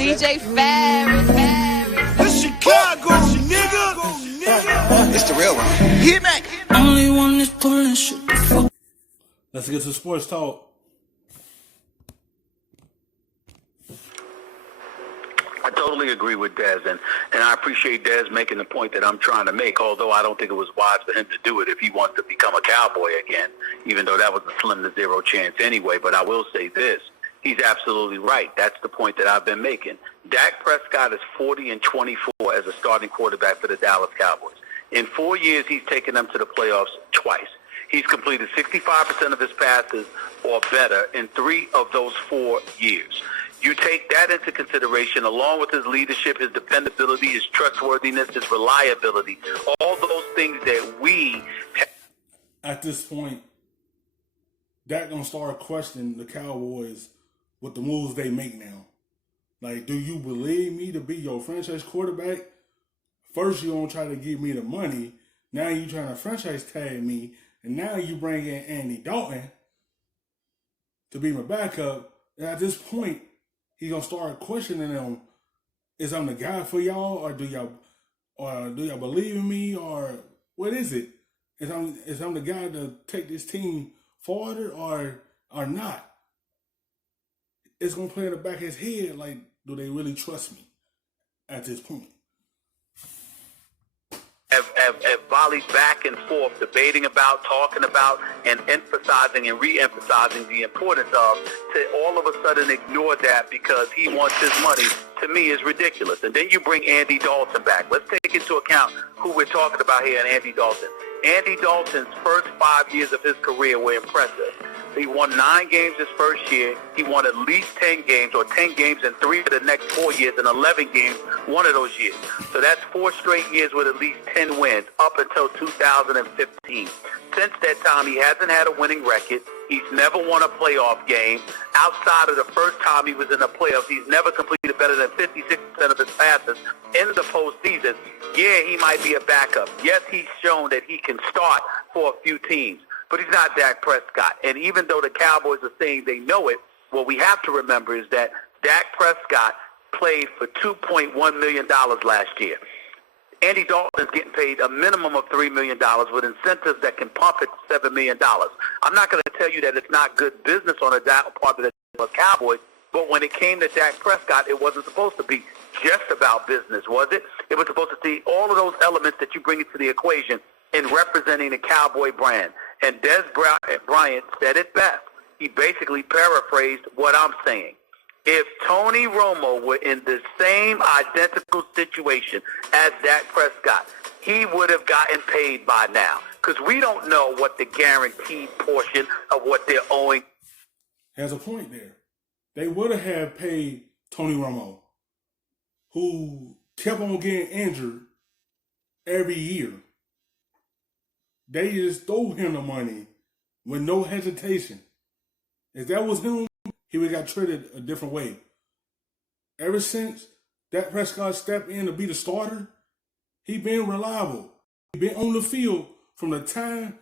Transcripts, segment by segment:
DJ Ferris. It's Chicago, nigga. It's the real one. Hit me. Only one that's pulling shit. Let's get to sports talk. I totally agree with Dez, and I appreciate Dez making the point that I'm trying to make, although I don't think it was wise for him to do it if he wants to become a Cowboy again, even though that was a slim to zero chance anyway. But I will say this. He's absolutely right. That's the point that I've been making. Dak Prescott is 40-24 as a starting quarterback for the Dallas Cowboys. In 4 years, he's taken them to the playoffs twice. He's completed 65% of his passes or better in 3 of those 4 years. You take that into consideration, along with his leadership, his dependability, his trustworthiness, his reliability, all those things that we... At this point, Dak gonna start questioning the Cowboys with the moves they make now. Like, do you believe me to be your franchise quarterback? First, you don't try to give me the money. Now you trying to franchise tag me. And now you bring in Andy Dalton to be my backup. And at this point, he's going to start questioning them. Is I'm the guy for y'all? Or do y'all believe in me? Or what is it? Is I'm the guy to take this team forward or not? It's going to play in the back of his head like, do they really trust me at this point? Have volleyed back and forth, debating about, talking about, and emphasizing and re-emphasizing the importance of, to all of a sudden ignore that because he wants his money, to me is ridiculous. And then you bring Andy Dalton back. Let's take into account who we're talking about here in Andy Dalton. Andy Dalton's first 5 years of his career were impressive. He won 9 games his first year. He won at least 10 games, or 10 games in 3 of the next 4 years, and 11 games one of those years. So that's 4 straight years with at least 10 wins up until 2015. Since that time, he hasn't had a winning record. He's never won a playoff game. Outside of the first time he was in the playoffs, he's never completed better than 56% of his passes in the postseason. Yeah, he might be a backup. Yes, he's shown that he can start for a few teams, but he's not Dak Prescott. And even though the Cowboys are saying they know it, what we have to remember is that Dak Prescott played for $2.1 million last year. Andy Dalton is getting paid a minimum of $3 million with incentives that can pump it to $7 million. I'm not going to tell you that it's not good business on the part of the Cowboys, but when it came to Dak Prescott, it wasn't supposed to be just about business, was it? It was supposed to see all of those elements that you bring into the equation in representing the Cowboy brand. And Dez Bryant said it best. He basically paraphrased what I'm saying. If Tony Romo were in the same identical situation as Dak Prescott, he would have gotten paid by now. Because we don't know what the guaranteed portion of what they're owing. Has a point there. They would have paid Tony Romo, who kept on getting injured every year. They just threw him the money with no hesitation. If that was him, he would have got traded a different way. Ever since Dak Prescott stepped in to be the starter, he been reliable. He been on the field from the time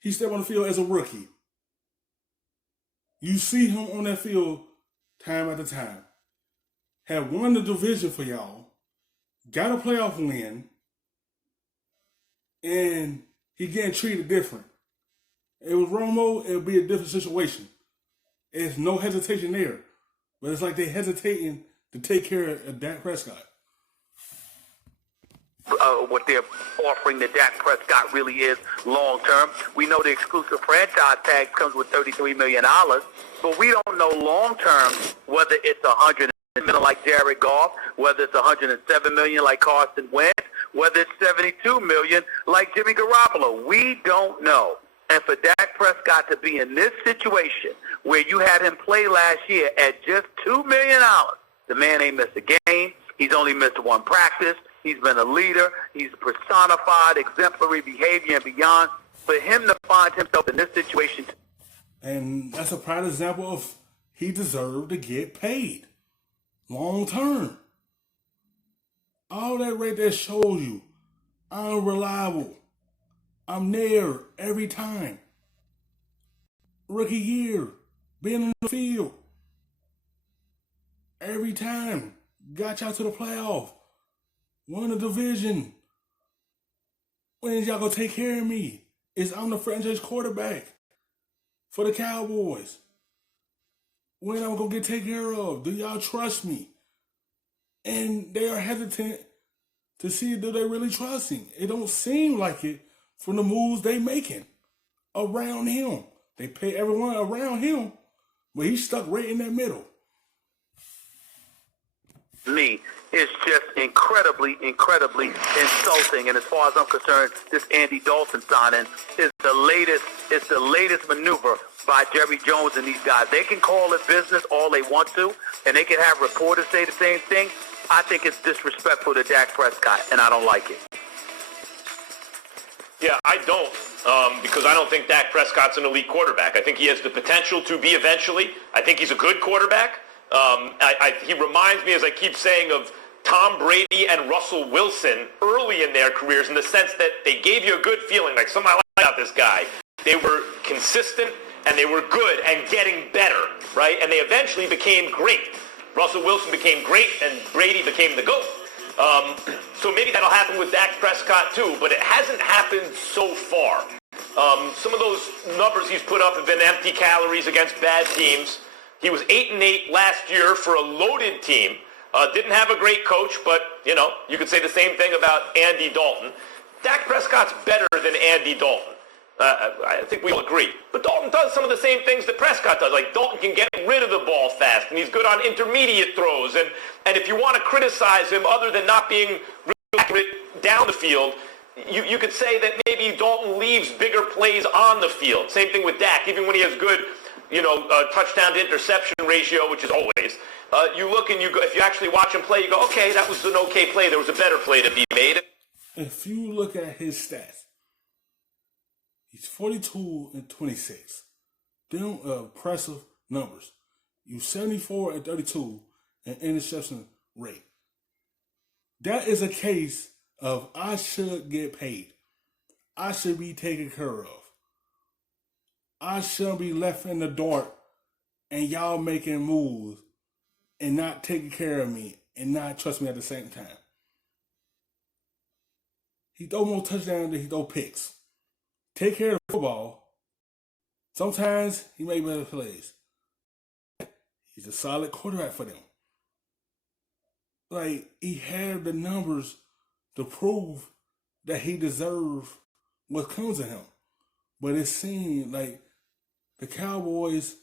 he stepped on the field as a rookie. You see him on that field time after time. Have won the division for y'all, got a playoff win, and he getting treated different. If it was Romo, it would be a different situation. There's no hesitation there. But it's like they're hesitating to take care of Dak Prescott. What they're offering to Dak Prescott really is long-term. We know the exclusive franchise tag comes with $33 million, but we don't know long-term whether it's $100 million like Jared Goff, whether it's $107 million like Carson Wentz, whether it's $72 million like Jimmy Garoppolo. We don't know. And for Dak Prescott to be in this situation where you had him play last year at just $2 million, the man ain't missed a game. He's only missed 1 practice. He's been a leader. He's personified exemplary behavior and beyond. For him to find himself in this situation. And that's a prime example of he deserved to get paid long term. All that right there shows you I'm reliable. I'm there every time. Rookie year, being on the field. Every time. got y'all to the playoff, won the division. When is y'all gonna take care of me? I'm the franchise quarterback for the Cowboys. When am I gonna get taken care of? Do y'all trust me? And they are hesitant to see, do they really trust him? It don't seem like it from the moves they making around him. They pay everyone around him, but he's stuck right in that middle. Me, it's just incredibly insulting. And as far as I'm concerned, this Andy Dalton signing is the latest maneuver by Jerry Jones and these guys. They can call it business all they want to, and they can have reporters say the same thing. I think it's disrespectful to Dak Prescott, and I don't like it. Yeah, I don't, because I don't think Dak Prescott's an elite quarterback. I think he has the potential to be eventually. I think he's a good quarterback. He reminds me, as I keep saying, of Tom Brady and Russell Wilson early in their careers, in the sense that they gave you a good feeling, like something I like about this guy. They were consistent, and they were good and getting better, right? And they eventually became great. Russell Wilson became great, and Brady became the GOAT. So maybe that'll happen with Dak Prescott too, but it hasn't happened so far. Some of those numbers he's put up have been empty calories against bad teams. He was 8-8 last year for a loaded team. Didn't have a great coach, but, you could say the same thing about Andy Dalton. Dak Prescott's better than Andy Dalton. I think we all agree. But Dalton does some of the same things that Prescott does. Like, Dalton can get rid of the ball fast, and he's good on intermediate throws. And if you want to criticize him, other than not being really accurate down the field, you could say that maybe Dalton leaves bigger plays on the field. Same thing with Dak, even when he has good, touchdown to interception ratio, which is always. You look and if you actually watch him play, you go, okay, that was an okay play. There was a better play to be made. If you look at his stats, he's 42-26. Them impressive numbers. You 74-32 in interception rate. That is a case of I should get paid. I should be taken care of. I shouldn't be left in the dark and y'all making moves and not taking care of me and not trust me at the same time. He throw more touchdowns than he throw picks. Take care of the football. Sometimes he make better plays. He's a solid quarterback for them. Like, he had the numbers to prove that he deserved what comes to him. But it seemed like the Cowboys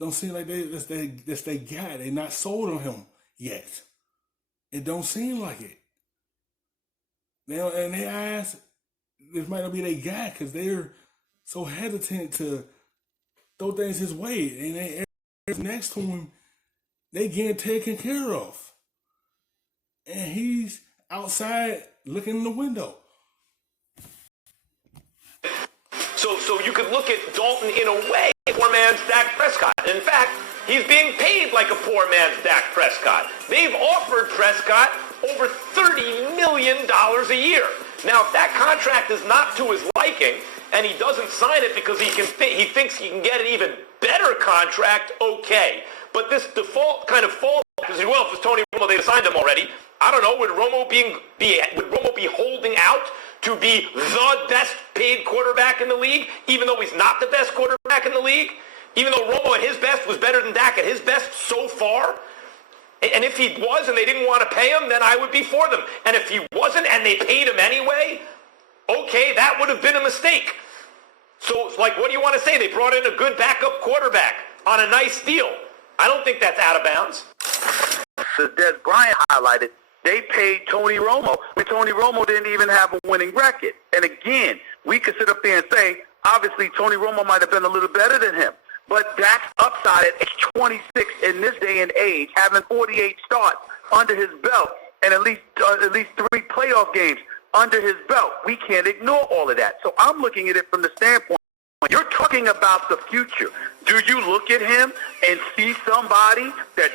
don't seem like that's they got. They not sold on him yet. It don't seem like it. And they ask, this might not be their guy because they're so hesitant to throw things his way. And they next to him, they getting taken care of. And he's outside looking in the window. So you could look at Dalton in a way, poor man's Dak Prescott. In fact, he's being paid like a poor man's Dak Prescott. They've offered Prescott over $30 million a year. Now, if that contract is not to his liking, and he doesn't sign it because he thinks he can get an even better contract, okay. But this default kind of fall, because well, if it's Tony Romo, they'd have signed him already. I don't know, would Romo be holding out to be the best paid quarterback in the league, even though he's not the best quarterback in the league? Even though Romo at his best was better than Dak at his best so far? And if he was and they didn't want to pay him, then I would be for them. And if he wasn't and they paid him anyway, okay, that would have been a mistake. So, like, what do you want to say? They brought in a good backup quarterback on a nice deal. I don't think that's out of bounds. As Dez Bryant highlighted, they paid Tony Romo when Tony Romo didn't even have a winning record. And again, we could sit up there and say, obviously, Tony Romo might have been a little better than him. But Dak's upside at age 26 in this day and age, having 48 starts under his belt and at least 3 playoff games under his belt, we can't ignore all of that. So I'm looking at it from the standpoint, you're talking about the future. Do you look at him and see somebody that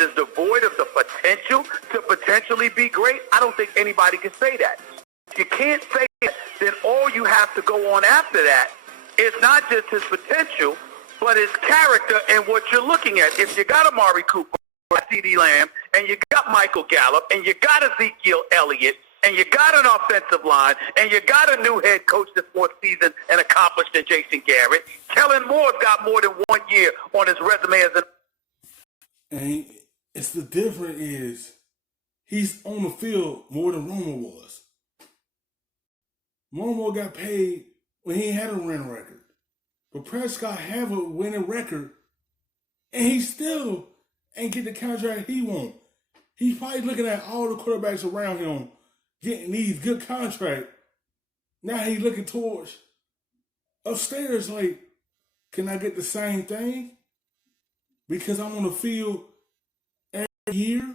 is devoid of the potential to potentially be great? I don't think anybody can say that. If you can't say that, then all you have to go on after that is not just his potential, but his character and what you're looking at. If you got Amari Cooper, CeeDee Lamb, and you got Michael Gallup, and you got Ezekiel Elliott, and you got an offensive line, and you got a new head coach this fourth season and accomplished in Jason Garrett. Kellen Moore's got more than 1 year on his resume as And it's the difference is he's on the field more than Romo was. Romo got paid when he had a winning record. But Prescott have a winning record, and he still ain't get the contract he want. He's probably looking at all the quarterbacks around him getting these good contracts. Now he's looking towards upstairs like, can I get the same thing? Because I'm on the field every year.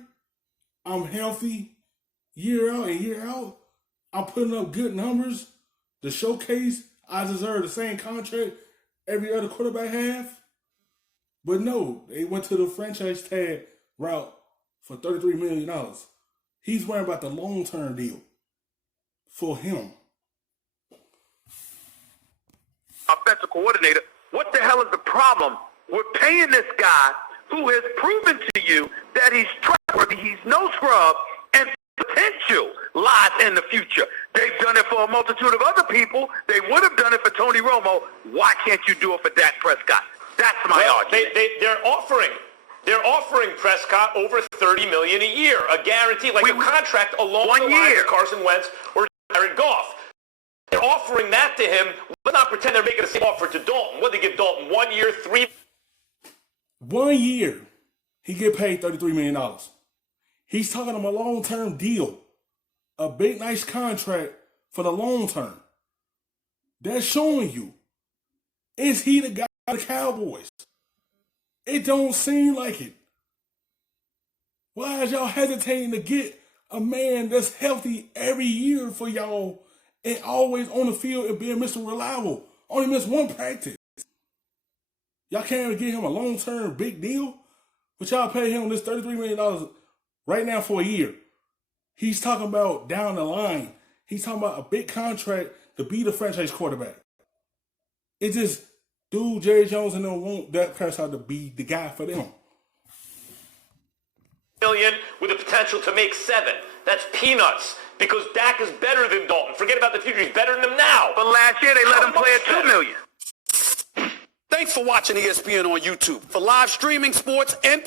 I'm healthy year out and year out. I'm putting up good numbers to showcase I deserve the same contract every other quarterback have. But no, they went to the franchise tag route for $33 million. He's worrying about the long-term deal for him. offensive coordinator. What the hell is the problem with paying this guy who has proven to you that he's trustworthy, he's no scrub, and potential lies in the future? They've done it for a multitude of other people. They would have done it for Tony Romo. Why can't you do it for Dak Prescott? That's my argument. They're offering Prescott over $30 million a year, a guarantee, like a contract along the lines of Carson Wentz or Jared Goff. They're offering that to him. Let's not pretend they're making the same offer to Dalton. What did they give Dalton? 1 year, 1 year, he get paid $33 million. He's talking about a long-term deal, a big, nice contract for the long term. That's showing you, is he the guy for the Cowboys? It don't seem like it. Why is y'all hesitating to get a man that's healthy every year for y'all and always on the field and being Mr. Reliable? Only missed one practice. Y'all can't even get him a long-term big deal? But y'all pay him this $33 million right now for a year. He's talking about down the line. He's talking about a big contract to be the franchise quarterback. It's just, dude, Jerry Jones and them want Dak Prescott to be the guy for them. million with the potential to make $7. That's peanuts because Dak is better than Dalton. Forget about the future. He's better than him now. But last year they let him play at $2 million. Thanks for watching ESPN on YouTube. For live streaming, sports, and